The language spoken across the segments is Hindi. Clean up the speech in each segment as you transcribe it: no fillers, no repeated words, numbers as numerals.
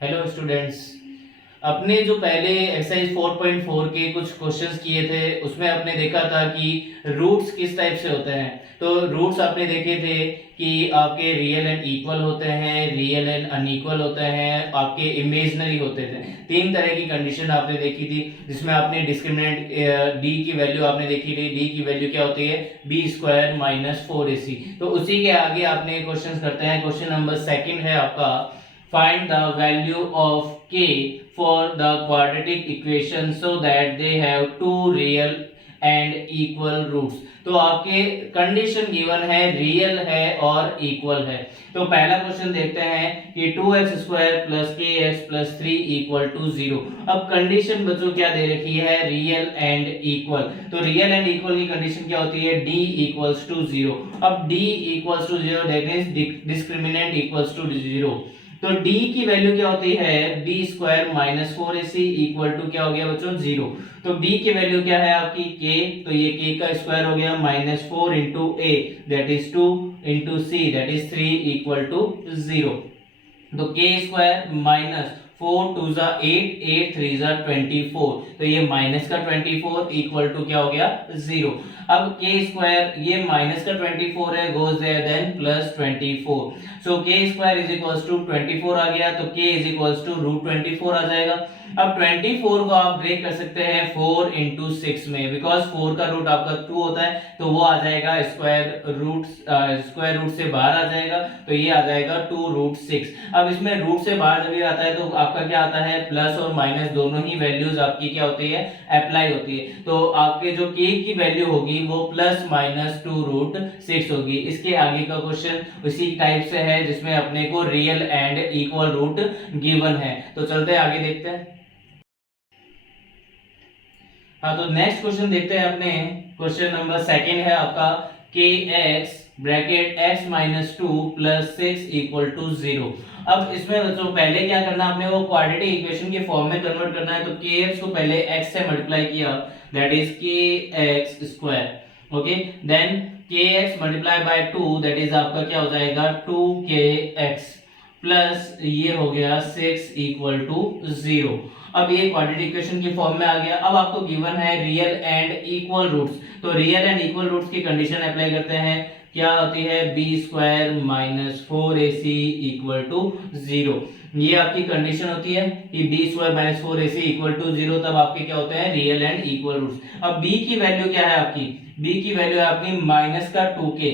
Hello students. अपने जो पहले एक्सरसाइज 4.4 के कुछ क्वेश्चंस किए थे उसमें आपने देखा था कि रूट्स किस टाइप से होते हैं। तो रूट्स आपने देखे थे कि आपके रियल एंड इक्वल होते हैं, रियल एंड अनइक्वल होते हैं, आपके इमेजिनरी होते थे। तीन तरह की कंडीशन आपने देखी थी जिसमें आपने डिस्क्रिमिनेंट डी की वैल्यू आपने देखी थी। डी की वैल्यू क्या होती है? B square minus 4ac। तो उसी के आगे आपने क्वेश्चन करते हैं। क्वेश्चन नंबर सेकंड है आपका, find the value of k for the quadratic equation so that they have two real and equal roots। तो आपके कंडीशन गिवन है, रियल है और इक्वल है। तो पहला क्वेश्चन देखते हैं कि 2x square plus K X plus 3 equal to 0। अब कंडीशन बच्चों क्या दे रखी है? Real and equal. तो रियल एंड इक्वल की कंडीशन क्या होती है? d equals to 0। अब d equals to 0 that means discriminant equals to 0। तो d की वैल्यू क्या होती है? B square minus 4ac equal to क्या हो गया बच्चों? 0। तो b की वैल्यू क्या है आपकी? k। तो ये k का स्क्वायर हो गया minus 4 into a that is 2 into c that is 3 equal to 0। तो k स्क्वायर माइनस 4 टू जा 8, 8 थ्री जा 24। तो ये माइनस का 24 इक्वल टू क्या हो गया? 0। अब k स्क्वायर ये माइनस का 24 है, goes there then plus 24। So k square is equals to 24 आ गया, तो k is equals to root 24 आ जाएगा। अब 24 को आप ब्रेक कर सकते हैं 4 इंटू 6 में, बिकॉज 4 का रूट आपका 2 होता है, तो वो आ जाएगा स्क्वायर रूट से बाहर आ जाएगा, तो ये आ जाएगा 2 रूट 6। अब इसमें रूट से बाहर जब ये आता है तो आपका क्या आता है? प्लस और माइनस दोनों ही वैल्यूज आपकी क्या होती है? अप्लाई होती है। तो आपके जो k की वैल्यू होगी वो प्लस माइनस 2 रूट 6 होगी। इसके आगे का क्वेश्चन उसी टाइप से है जिसमें अपने को real and equal root given है। तो चलते हैं आगे देखते हैं। हाँ, तो नेक्स्ट क्वेश्चन देखते हैं अपने। क्वेश्चन नंबर सेकंड है आपका, K X bracket X minus 2 plus 6 equal to 0। अब इसमें तो पहले क्या करना है, आपने वो क्वाड्रेटिक इक्वेशन के फॉर्म में कन्वर्ट करना है। तो के एक्स को पहले एक्स से मल्टीप्लाई किया, दैट इज के एक्स स्क्वायर। ओके, देन के x multiply by 2 that is आपका क्या हो जाएगा? 2 एक्स प्लस ये हो गया 6 इक्वल टू 0। अब ये क्वाड्रेटिक इक्वेशन की फॉर्म में आ गया। अब आपको गिवन है रियल एंड इक्वल रूट्स, तो रियल एंड इक्वल रूट्स की कंडीशन अप्लाई करते हैं। क्या होती है? B square minus 4ac equal to 0। ये आपकी कंडीशन होती है कि B square minus 4ac equal to 0, तब आपके क्या होते हैं? Real and equal roots. अब b की वैल्यू क्या है आपकी? b की वैल्यू है आपकी माइनस का 2k,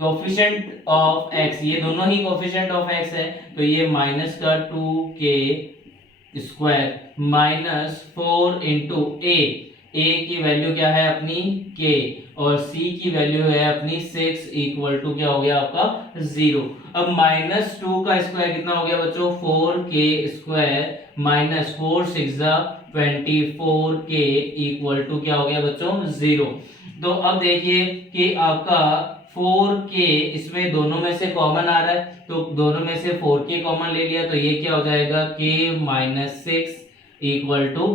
कोफिशिएंट ऑफ x, ये दोनों ही कोफिशिएंट ऑफ x है, तो ये माइनस का 2k square minus 4 into a की वैल्यू क्या है अपनी? k, और c की वैल्यू है अपनी 6 इक्वल टू क्या हो गया आपका? 0। अब माइनस 2 का स्क्वायर कितना हो गया बच्चों? 4k square minus 4 6 24k equal to क्या हो गया बच्चों? 0। तो अब देखिए कि आपका 4k इसमें दोनों में से कॉमन आ रहा है, तो दोनों में से 4k कॉमन ले लिया, तो ये क्या हो जाएगा? k minus 6 equal to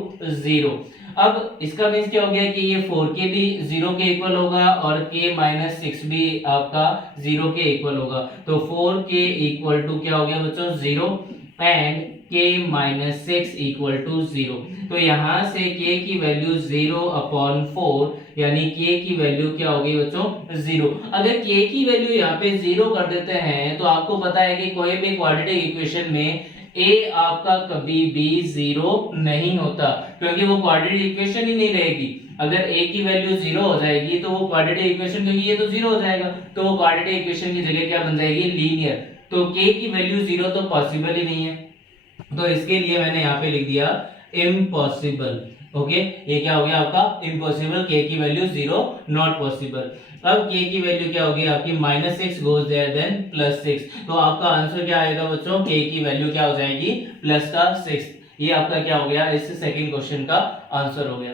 0। अब इसका मीन्स क्या हो गया कि ये 4k भी 0 के इक्वल होगा और k माइनस 6 भी आपका 0 के इक्वल होगा। तो 4k इक्वल टू क्या हो गया बच्चों? 0 and k minus 6 equal to 0। तो यहाँ से k की वैल्यू 0 अपॉन 4, यानी k की वैल्यू क्या होगी बच्चों? 0। अगर k की वैल्यू यहाँ पे 0 कर देते हैं तो आपको पता है कि कोई भी क्वाड्रेटिक इक्वेशन में a आपका कभी भी 0 नहीं होता, क्योंकि वो क्वाड्रेटिक इक्वेशन ही नहीं रहेगी। अगर a की वैल्यू 0 हो जाएगी तो वो क्वाड्रेटिक इक्वेशन, क्योंकि ये तो 0 हो जाएगा, तो वो क्वाड्रेटिक इक्वेशन की जगह क्या बन जाएगी? लीनियर। तो k की वैल्यू 0 तो पॉसिबल ही नहीं है, तो इसके लिए मैंने यहाँ पे लिख दिया इम्पॉसिबल। ओके, ये क्या हो गया आपका? इम्पॉसिबल, k की वैल्यू 0 नॉट पॉसिबल। अब k की वैल्यू क्या होगी आपकी? Minus 6 goes there then plus 6। तो आपका आंसर क्या आएगा बच्चों? k की वैल्यू क्या हो जाएगी? प्लस का 6। ये आपका क्या हो गया? इस सेकंड क्वेश्चन का आंसर हो गया।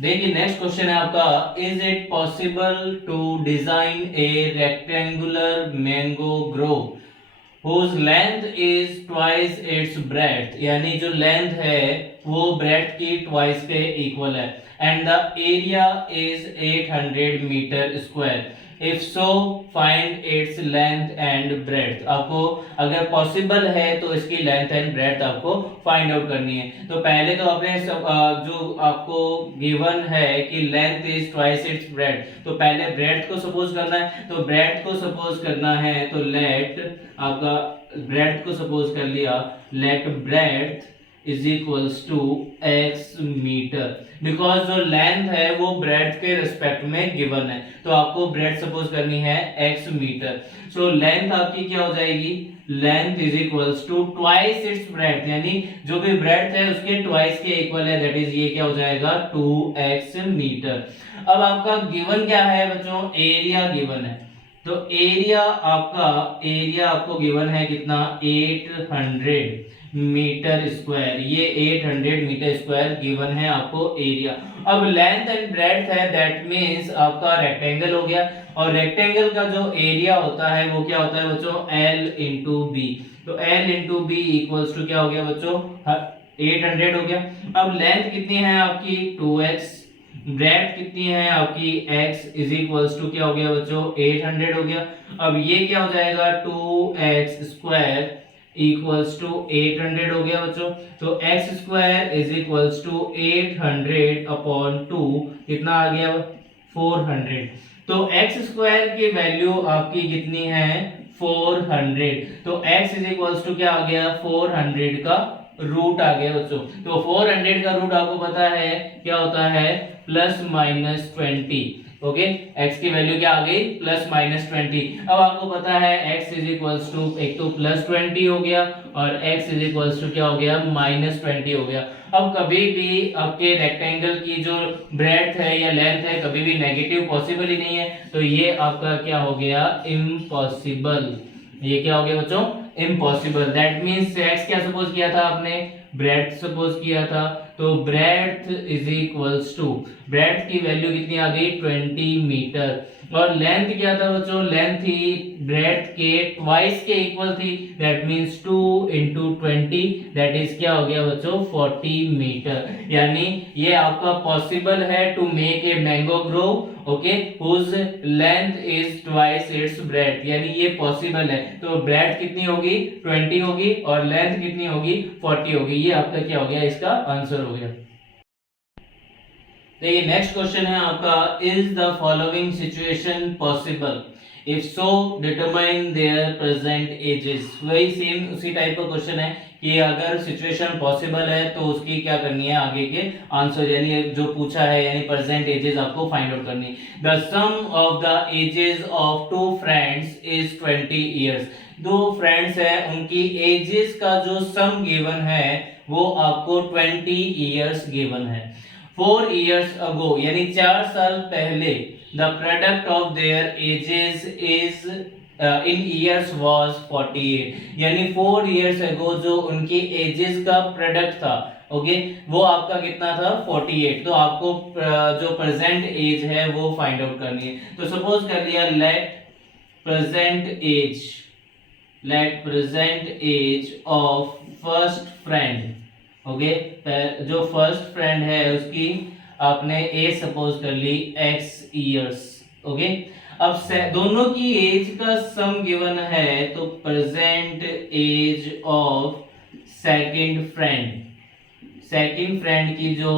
देखिए नेक्स्ट क्वेश्चन है आपका, is it possible to design a rectangular mango grove whose length is twice its breadth, यानी जो लेंथ है वो ब्रेथ की ट्वाइस के इक्वल है, and the area is 800 meter square. If so find its length and breadth. आपको अगर पॉसिबल है तो इसकी लेंथ एंड ब्रेड्थ आपको फाइंड आउट करनी है। तो पहले तो आपने जो आपको गिवन है कि length is twice it's bread, तो पहले ब्रेड्थ को सपोज करना है। तो ब्रेड्थ को सपोज करना है तो लेट आपका ब्रेड्थ को सपोज कर लिया, let breadth is equals to X meter, because जो लेंथ है वो ब्रेड्थ के रिस्पेक्ट में गिवन है, तो आपको ब्रेड्थ सपोज करनी है एक्स मीटर। सो लेंथ आपकी क्या हो जाएगी, length is equals to twice its breadth, यानी जो भी ब्रेड्थ है उसके ट्वाइस के इक्वल है, दैट इज ये क्या हो जाएगा 2x मीटर। अब आपका गिवन क्या है बच्चों, एरिया गिवन है। तो एरिया आपको गिवन है कितना, 800 मीटर स्क्वायर, ये 800 मीटर स्क्वायर गिवन है आपको एरिया। अब लेंथ एंड ब्रेड्थ है, दैट मींस आपका रेक्टेंगल हो गया, और रेक्टेंगल का जो एरिया होता है वो क्या होता है बच्चों, L इंटू बी। तो L into B equals to क्या हो गया बच्चों, 800 हो गया। अब लेंथ कितनी है आपकी 2x, ब्रेड्थ कितनी है आपकी x इज इक्वल्स टू क्या हो गया बच्चों 800 हो गया। अब ये क्या हो जाएगा 2x स्क्वायर इक्वल्स टू 800 हो गया बच्चों। तो x square is equals to 800 upon 2 कितना आ गया 400। तो x स्क्वायर की वैल्यू आपकी कितनी है 400। तो x इज इक्वल्स टू क्या आ गया 400 का रूट आ गया बच्चों। तो 400 का रूट आपको पता है क्या होता है प्लस माइनस 20। ओके, x की वैल्यू क्या आ गई प्लस माइनस 20। अब आपको पता है x इज इक्वल्स टू एक तो प्लस 20 हो गया और x इज इक्वल्स टू क्या हो गया माइनस 20 हो गया। अब कभी भी आपके रेक्टेंगल की जो ब्रेड्थ है या लेंथ है कभी भी नेगेटिव पॉसिबल ही नहीं है, तो ये आपका क्या हो गया इम्पॉसिबल। ये क्या हो गया बच्चों इम्पॉसिबल। दैट मींस x क्या सपोज किया था आपने, ब्रेड्थ सपोज किया था। तो breadth is equals to, breadth की वैल्यू कितनी आ गई 20 मीटर, और लेंथ क्या था बच्चों, लेंथ थी ब्रेड्थ के ट्वाइस के इक्वल थी, that means 2 into 20 that is क्या हो गया बच्चों 40 मीटर। यानी ये आपका पॉसिबल है to make a mango grow, okay, whose length is twice its breadth, यानी ये पॉसिबल है। तो ब्रेड्थ कितनी होगी 20 होगी और लेंथ कितनी होगी 40 होगी। ये आपका क्या हो गया इसका आंसर हो गया। देखिए नेक्स्ट क्वेश्चन है आपका, is the following situation possible, if so determine there present ages. वही सेम उसी टाइप का क्वेश्चन है कि अगर सिचुएशन पॉसिबल है तो उसकी क्या करनी है आगे के आंसर, यानी जो पूछा है यानी प्रेजेंट एजेस आपको फाइंड आउट करनी। The sum of the ages of two friends is 20 years. दो फ्रेंड्स हैं उनकी एजेस का जो सम गिवन है वो आपको 20 इयर्स गिवन है। 4 years ago यानी 4 साल पहले the product of their ages is in years was 48, यानी 4 years ago जो उनकी एजेस का प्रोडक्ट था ओके वो आपका कितना था 48। तो आपको जो प्रेजेंट एज है वो फाइंड आउट करनी है। तो सपोज कर लिया let present age of first friend, okay जो फर्स्ट फ्रेंड है उसकी आपने एज सपोज कर ली x इयर्स, ओके। अब दोनों की एज का सम गिवन है तो present age of second friend की जो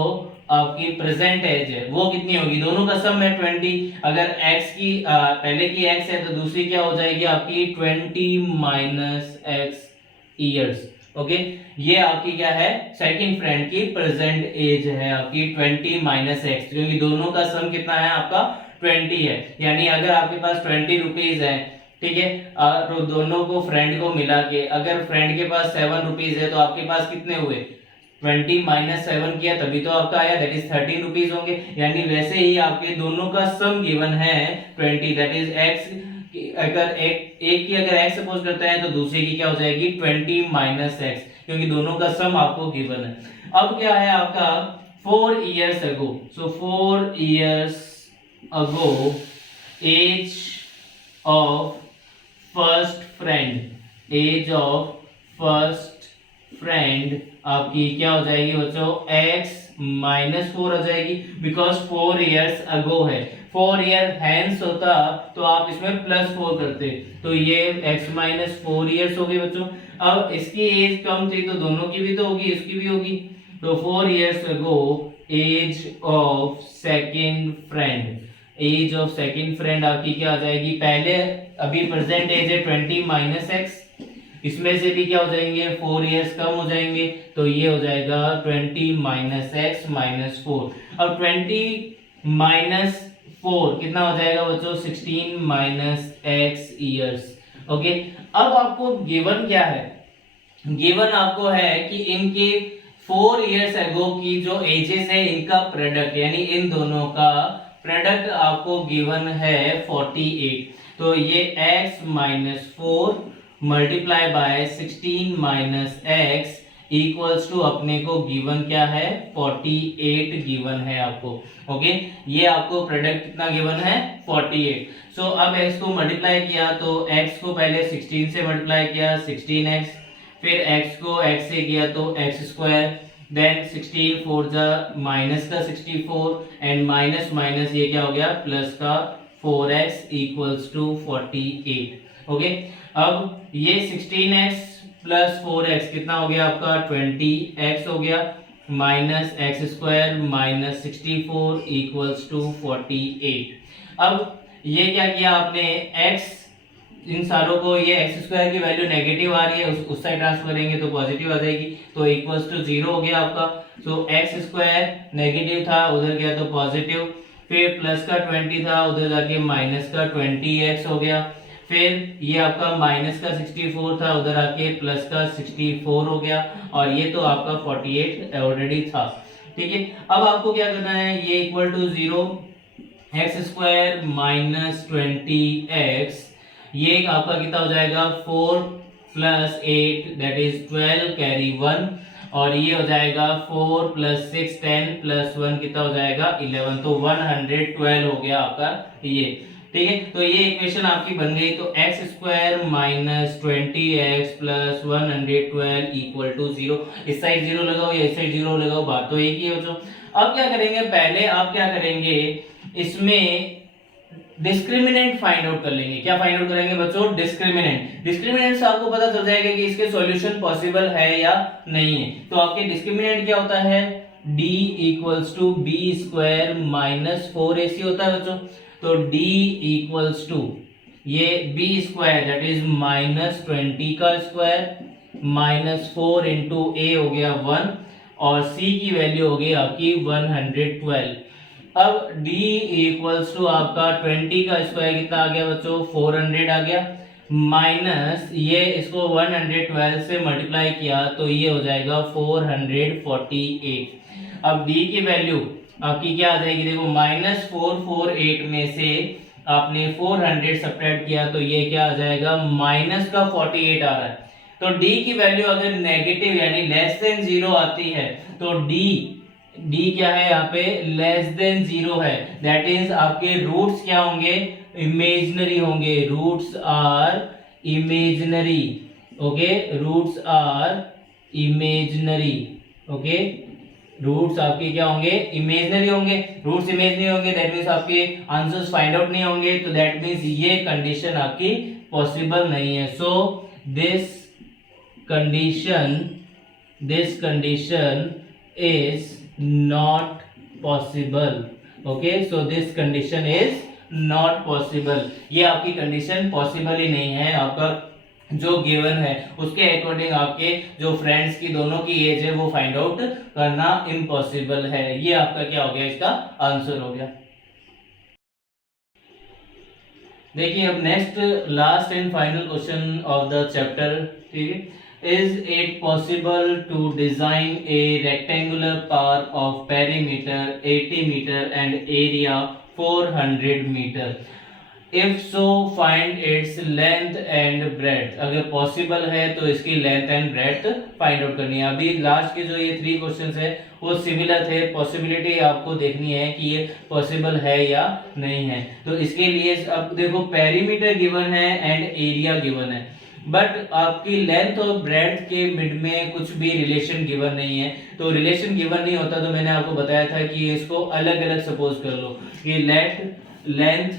आपकी प्रेजेंट एज है वो कितनी होगी, दोनों का सम है 20। अगर x की पहले की x है तो दूसरी क्या हो जाएगी आपकी 20 माइनस x इयर्स, ओके ये आपकी क्या है सेकंड फ्रेंड की प्रेजेंट एज है आपकी 20 माइनस एक्स, क्योंकि दोनों का सम कितना है आपका 20 है। यानी अगर आपके पास 20 रुपीज है ठीक है तो दोनों को फ्रेंड को मिला के अगर फ्रेंड के पास 7 रुपीज है तो आपके पास कितने हुए 20 माइनस 7 किया तभी तो आपका आया दैट इज 13 रुपीज होंगे। यानी वैसे ही आपके दोनों का सम गिवन है 20 दैट इज x। अगर एक की अगर x सपोज करते हैं तो दूसरे की क्या हो जाएगी 20 माइनस x, क्योंकि दोनों का सम आपको गिवन है। अब क्या है आपका 4 years ago, so 4 years ago age of first friend आपकी क्या हो जाएगी बच्चों x माइनस 4 हो जाएगी, बिकॉज 4 इयर्स अगो है। 4 ईयर हैंस होता तो आप इसमें +4 करते, तो ये x माइनस 4 ईयर्स हो गए बच्चों। अब इसकी एज कम थी तो दोनों की भी तो होगी, इसकी भी होगी, तो 4 years ago age of second friend, age of second friend आपकी क्या आ जाएगी, पहले अभी प्रेजेंट एज है 20 माइनस एक्स, इसमें से भी क्या हो जाएंगे 4 इयर्स कम हो जाएंगे, तो ये हो जाएगा 20 माइनस एक्स माइनस 4। अब 20 माइनस 4 कितना हो जाएगा बच्चों, 16 माइनस एक्स इयर्स। ओके, अब आपको गिवन क्या है, गिवन आपको है कि इनके 4 इयर्स एगो की जो एजेस है इनका प्रोडक्ट, यानी इन दोनों का प्रोडक्ट आपको गिवन है 48, तो ये x minus 4 multiply by 16 minus X equals to अपने को गिवन क्या है 48 गिवन है आपको। ओके, ये आपको प्रोडक्ट कितना गिवन है 48। सो अब x को मल्टीप्लाई किया तो x को पहले 16 से मल्टीप्लाई किया 16x, फिर x को x से किया तो x स्क्वायर, देन 16 4 जा माइनस का 64 एंड माइनस माइनस ये क्या हो गया प्लस का 4x इक्वल्स टू 48। ओके, अब ये 16x प्लस 4x कितना हो गया आपका 20x हो गया, minus X square minus 64 equals to 48। अब ये क्या किया आपने x, इन सारों को, ये एक्स स्क्वायर की वैल्यू नेगेटिव आ रही है, उस साइड ट्रांसफर करेंगे तो पॉजिटिव आ जाएगी, तो इक्वल्स टू 0 हो गया आपका। सो एक्स स्क्वायर नेगेटिव था उधर गया तो पॉजिटिव, फिर प्लस का 20 था उधर जाके माइनस का 20x हो गया, फिर ये आपका माइनस का 64 था उधर आके प्लस का 64 हो गया, और ये तो आपका 48 ऑलरेडी था। ठीक है, अब आपको क्या करना है, ये equal to 0, X square minus 20x, ये आपका कितना हो जाएगा 4 प्लस 8 दैट इज 12 कैरी 1, और ये हो जाएगा 4 प्लस 6 10 प्लस 1 कितना हो जाएगा 11, तो 112 हो गया आपका ये। ठीक है, तो ये इक्वेशन आपकी बन गई, तो X square minus 20x plus 112 equal to 0, इस साइड 0 लगाओ या इस साइड 0 लगाओ, बात तो एक ही है बच्चों। अब क्या करेंगे, पहले आप क्या करेंगे, इसमें डिस्क्रिमिनेंट फाइंड आउट कर लेंगे। क्या फाइंड आउट करेंगे बच्चों, डिस्क्रिमिनेंट। डिस्क्रिमिनेंट से आपको पता चल जाएगा कि इसके सॉल्यूशन पॉसिबल है या नहीं है। तो आपके डिस्क्रिमिनेंट क्या होता है, d equals to B square minus 4ac होता है बच्चों, तो d इक्वल्स टू ये b square that is minus 20 का स्क्वायर माइनस 4 इंटू a हो गया 1, और c की वैल्यू हो गई आपकी 112। अब d इक्वल्स टू आपका 20 का स्क्वायर कितना आ गया बच्चों 400 आ गया, माइनस ये इसको 112 से मल्टीप्लाई किया तो ये हो जाएगा 448। अब d की वैल्यू आपकी क्या आ जाएगी, देखो माइनस 448 में से आपने 400 सब्ट्रैक्ट किया तो ये क्या आ जाएगा माइनस का 48 आ रहा है। तो d की वैल्यू अगर नेगेटिव यानी लेस देन 0 आती है तो d क्या है यहाँ पे लेस देन 0 है, दैट इज आपके रूट्स क्या होंगे इमेजिनरी होंगे, roots are imaginary. Okay, roots are imaginary. Okay, roots आपके क्या होंगे इमेजिनरी होंगे, रूट्स इमेजिनरी होंगे दैट मींस आपके आंसर्स फाइंड आउट नहीं होंगे, तो दैट मींस ये कंडीशन आपकी पॉसिबल नहीं है। So this condition is not possible. Okay, so this condition is not possible, ये आपकी कंडीशन पॉसिबल ही नहीं है। आपका जो गिवन है उसके अकॉर्डिंग आपके जो फ्रेंड्स की दोनों की एज है वो फाइंड आउट करना इम्पॉसिबल है। ये आपका क्या हो गया, इसका आंसर हो गया। देखिए अब next last and final question of the chapter. ठीक है, is it possible to design a rectangular park of perimeter 80 meter and area 400 meter? If so, find its length and breadth. अगर possible है तो इसकी length and breadth find out करनी है। अभी लास्ट के जो ये 3 क्वेश्चंस है वो सिमिलर थे, पॉसिबिलिटी आपको देखनी है कि ये पॉसिबल है या नहीं है। तो इसके लिए अब देखो पेरीमीटर गिवन है एंड एरिया गिवन है, बट आपकी लेंथ और ब्रेड्थ के मिड में कुछ भी रिलेशन गिवन नहीं है। तो रिलेशन गिवन नहीं होता तो मैंने आपको बताया था कि इसको अलग अलग सपोज कर लो कि let let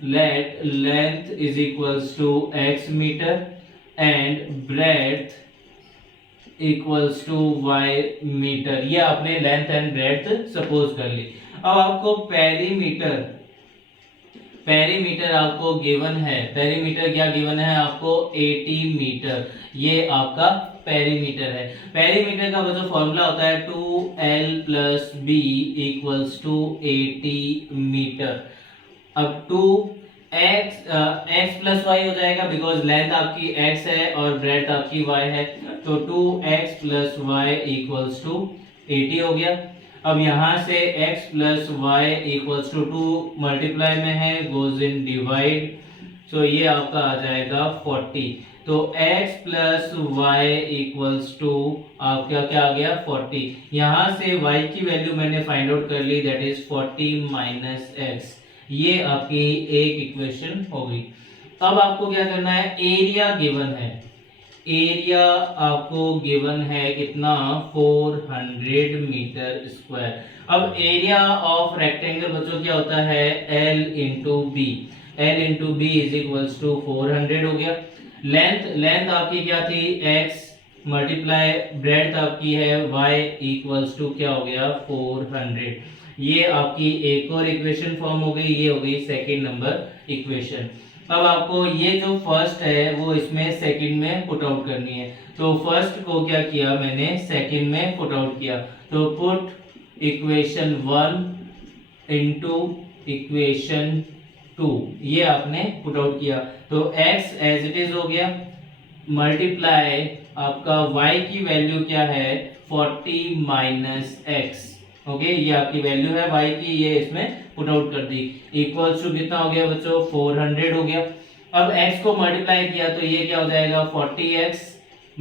length is equals to x meter and breadth equals to y meter. ये आपने लेंथ एंड ब्रेड्थ सपोज कर ली। अब आपको पेरीमीटर आपको गिवन है। पेरीमीटर क्या गिवन है आपको? 80 मीटर। ये आपका पेरीमीटर है। पेरीमीटर का जो फॉर्मूला होता है 2l plus b equals to 80 meter. अब 2x प्लस y हो जाएगा बिकॉज लेंथ आपकी x है और ब्रेड्थ आपकी y है, तो 2x plus y equals to 80 हो गया। अब यहाँ से x plus Y equals to 2 multiply में है, गोज इन डिवाइड, सो ये आपका आ जाएगा 40। तो x plus Y equals to आपका क्या आ गया 40। यहाँ से y की वैल्यू मैंने फाइंड आउट कर ली, दैट इज 40 माइनस x। ये आपकी एक इक्वेशन हो गई। अब आपको क्या करना है, एरिया गिवन है। एरिया आपको गिवन है कितना? 400 मीटर स्क्वायर। अब एरिया ऑफ रेक्टेंगल बच्चों क्या होता है? L into B. L into B is equals to 400 हो गया। लेंथ आपकी क्या थी? x मल्टीप्लाई ब्रेड्थ आपकी है y इक्वल्स टू क्या हो गया? 400। ये आपकी एक और इक्वेशन फॉर्म हो गई, ये हो गई सेकंड नंबर इक्वेशन। अब आपको ये जो फर्स्ट है वो इसमें सेकंड में पुट आउट करनी है। तो फर्स्ट को क्या किया मैंने? सेकंड में पुट आउट किया। तो पुट इक्वेशन 1 इंटू इक्वेशन 2, ये आपने पुट आउट किया। तो x एज इट इज हो गया, मल्टीप्लाई आपका y की वैल्यू क्या है? 40 माइनस x। ओके, ये आपकी वैल्यू है y की, ये इसमें पुट आउट कर दी। इक्वल्स टू कितना हो गया बच्चों? 400 हो गया। अब x को मल्टीप्लाई किया तो ये क्या हो जाएगा? 40x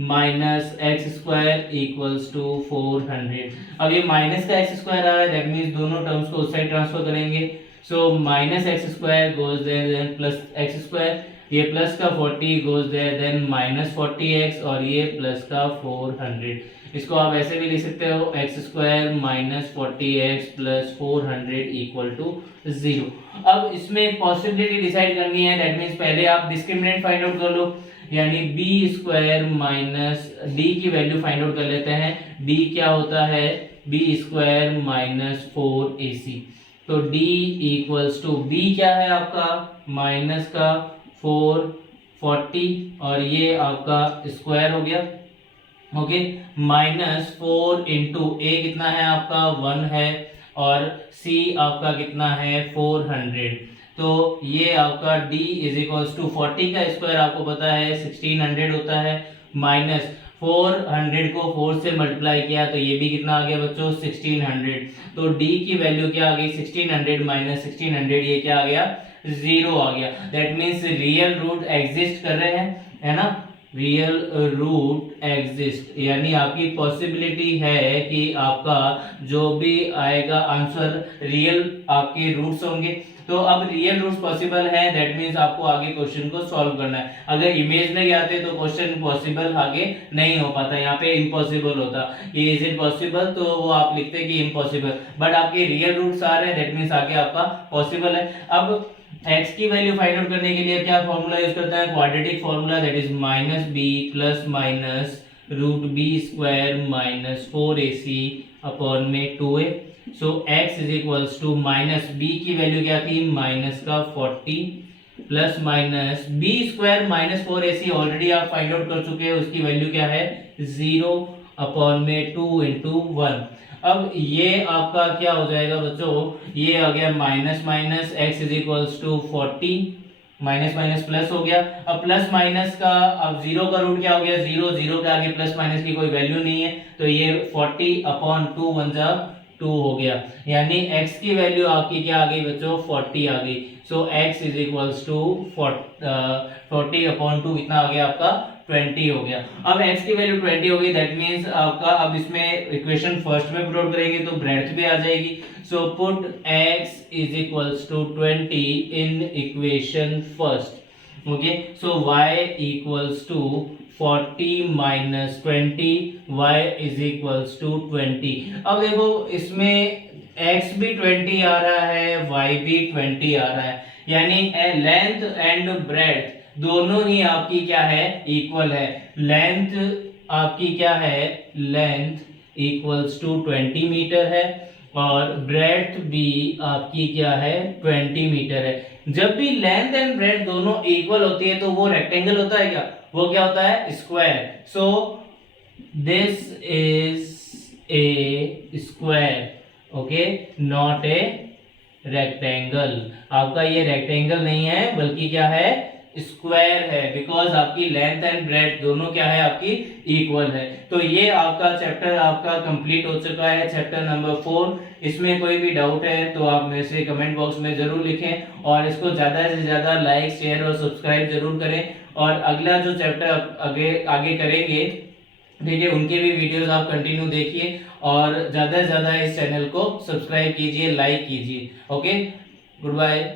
minus X square equals to 400। अब ये माइनस का एक्स स्क्वायर आ रहा है, दैट मीन्स दोनों टर्म्स को उस साइड ट्रांसफर करेंगे। So minus X square goes there, then plus X square, ये प्लस का 40 goes there, then minus 40x और ये प्लस का 400। इसको आप ऐसे भी लिख सकते हो, X square minus 40x plus 400 equal to 0। अब इसमें पॉसिबिलिटी डिसाइड करनी है, दैट मीन्स पहले आप डिस्क्रिमिनेंट फाइंड आउट कर लो, यानी बी स्क्वायर माइनस डी की वैल्यू फाइंड आउट कर लेते हैं। डी क्या होता है? B square minus 4ac। तो डी इक्वल्स टू बी क्या है आपका? माइनस का 440 और ये आपका स्क्वायर हो गया। ओके, माइनस 4 इंटू ए कितना है आपका? 1 है और c आपका कितना है? 400। तो ये आपका d इज इक्वल्स टू 40 का स्क्वायर आपको पता है 1600 होता है, माइनस 400 को 4 से मल्टीप्लाई किया तो ये भी कितना आ गया बच्चों? 1600। तो d की वैल्यू क्या आ गई? 1600 माइनस 1600, ये क्या आ गया? 0 आ गया। That means real root exist कर रहे हैं, है ना? रियल रूट एग्जिस्ट, यानी आपकी पॉसिबिलिटी है कि आपका जो भी आएगा आंसर रियल आपके रूट्स होंगे। तो अब रियल रूट्स पॉसिबल है, दैट मीन्स आपको आगे क्वेश्चन को सॉल्व करना है। अगर इमेज नहीं आते तो क्वेश्चन पॉसिबल आगे नहीं हो पाता, यहाँ पे इम्पॉसिबल होता। ये इज इट पॉसिबल, तो वो आप लिखते कि इम्पॉसिबल, बट आपके रियल रूट्स आ रहे हैं, दैट मीन्स आगे आपका पॉसिबल है। अब x की वैल्यू फाइंड आउट करने के लिए क्या फॉर्मूला यूज करता है? Quadratic formula, that is minus B plus minus root B square minus 4ac upon में 2a। So x is equals to minus b की वैल्यू क्या थी? माइनस का 40 plus minus B square minus 4ac already आप फाइंड आउट कर चुके हैं, उसकी वैल्यू क्या है? 0 अपॉन में 2 इंटू 1। अब ये आपका क्या हो जाएगा बच्चों? ये आ गया minus minus x is equals to 40, minus minus plus हो गया। अब प्लस माइनस का, अब 0 का रूट क्या हो गया? 0, 0 के आगे प्लस माइनस की कोई वैल्यू नहीं है, तो ये 40 अपॉन 2 1 जा 2 हो गया, यानी x की वैल्यू आपकी क्या आ गई बच्चों? 40 आ गई। So x is equals to 40 upon 2 कितना आ गया आपका? 20 हो गया। अब x की वैल्यू 20 हो गई, दैट मीन्स आपका, अब इसमें इक्वेशन फर्स्ट में पुट आउट करेंगे तो ब्रेड्थ भी आ जाएगी। So put x is equals to 20 in equation first. Okay, so y equals to 40 minus 20, y is equals to 20। अब देखो इसमें x भी 20 आ रहा है, y भी 20 आ रहा है, यानी लेंथ एंड ब्रेड्थ दोनों ही आपकी क्या है, इक्वल है। लेंथ आपकी क्या है, लेंथ इक्वल्स टू 20 मीटर है और ब्रेड्थ भी आपकी क्या है, 20 मीटर है। जब भी लेंथ एंड ब्रेड्थ दोनों इक्वल होती है तो वो रेक्टेंगल होता है क्या, वो क्या होता है, square. So this is a square, okay, not a rectangle. आपका ये रेक्टेंगल नहीं है बल्कि क्या है, स्क्वायर है, बिकॉज आपकी लेंथ एंड ब्रेड्थ दोनों क्या है, आपकी इक्वल है। तो ये आपका चैप्टर आपका कंप्लीट हो चुका है, चैप्टर नंबर 4। इसमें कोई भी डाउट है तो आप मेरे से कमेंट बॉक्स में जरूर लिखें और इसको ज्यादा से ज्यादा लाइक, शेयर और सब्सक्राइब जरूर करें। और अगला जो चैप्टर आगे आगे करेंगे, ठीक है, उनके भी वीडियोस आप कंटिन्यू देखिए और ज्यादा से ज्यादा इस चैनल को सब्सक्राइब कीजिए, लाइक कीजिए। Okay, good bye.